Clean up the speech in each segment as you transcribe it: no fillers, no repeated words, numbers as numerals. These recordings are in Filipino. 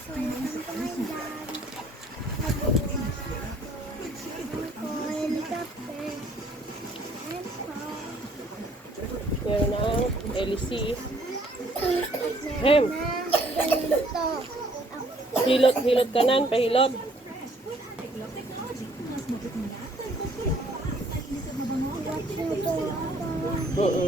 Welcome to my vlog. Nagawa ako ng helicopter. And Meron na ang LC. meron na ganito. Hilot kanan, pahilot. Nagluto ako. Oo.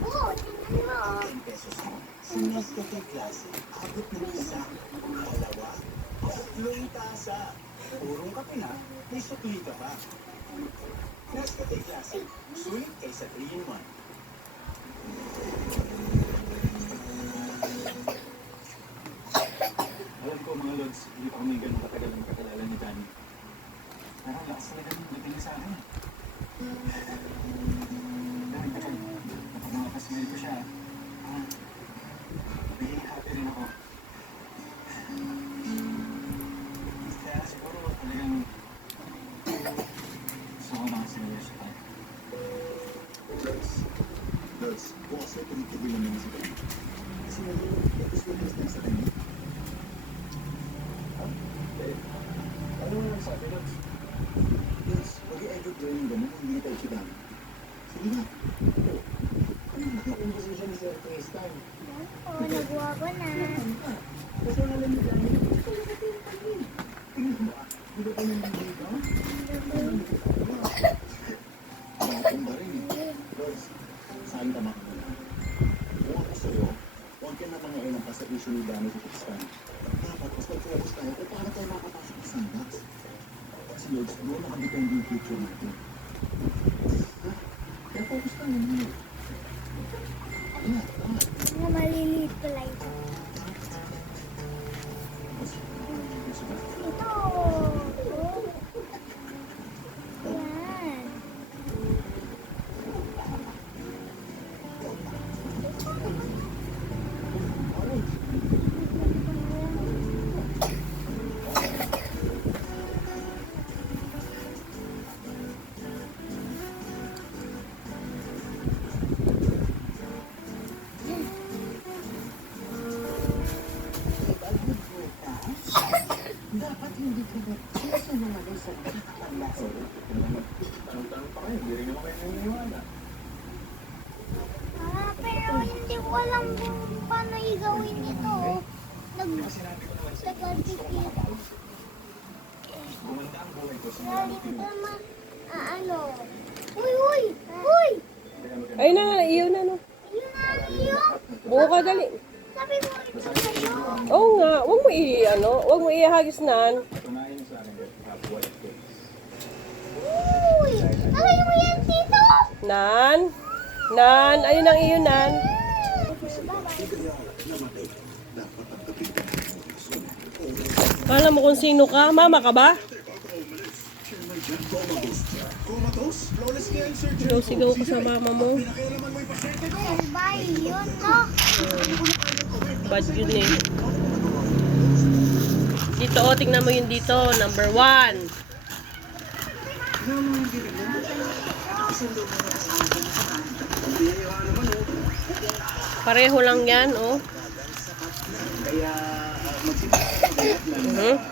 Oh, tingnan mo. Sinas ka kay klase, abot na ng isa, dalawa, tatlong tasa. Purong kape na, may sukli ka pa. Nas ka kay klase, sulit kaysa 3-in-1. Alam ko mga lods, hindi pa kami ganun katagal ng kakilala ni Danny. Parang lakas talaga ng dating niya sa akin. Dahil kapag nakapasmile ko siya, naging happy rin ako. Kaya siguro talagang gusto ko makasimula siya tayo. Lods, bukas na tumitigil naman si Danny. Kasi tapos ko na sa kanya. Ano nga lang sabi, Lods? Lods, huwag i-ever gawin ganun, hindi tayo si Danny. Sige na. Ano yung composition ni Sir Tristan? Oh, nagawa ko na. Kasi wala ni Danny. Tingnan mo, di ba tayo naman dito? Bakit ba rin eh? Lods, saan ka makakala? Kung ako sa'yo, huwag ka na mga ilang pa sa issue ni Danny sa Tristan. Dapat, mas mag-focus tayo kung paano tayo makapasok sa sandbox. Kasi Lods, doon nakadepende yung future natin. Ha? Kaya focus tayo muna. Mga maliliit pala ito. Ito. Oh. Yan. Dapat hindi ka ba kasi naman sa nakakalaso? Tanong-tanong pa kayo, hindi rin naman kayo naniniwala. Pero hindi ko alam kung paano igawin ito. Sinabi ko naman sa inyo, gusto ko makapagod. Gumanda ang buhay ko sa mga Galit naman. Ano? Uy, uy! Uy! Ay na, iyo na no. Yun na, yun. Buo ka dali. Sabi mo ito sa'yo. Oo nga, wag mo ihagisnan. Tunayin sa akin, buhay ko. Uy! Nakay mo yan dito! Nan, ayun ang iyo, Nan. Kala mo kung sino ka? Mama ka ba? Sigaw ka sa mama mo. Bye, yun, no? Bad yun eh. Dito, tingnan mo yun dito. Number 1. Pareho lang yan, oh. Kaya magsimula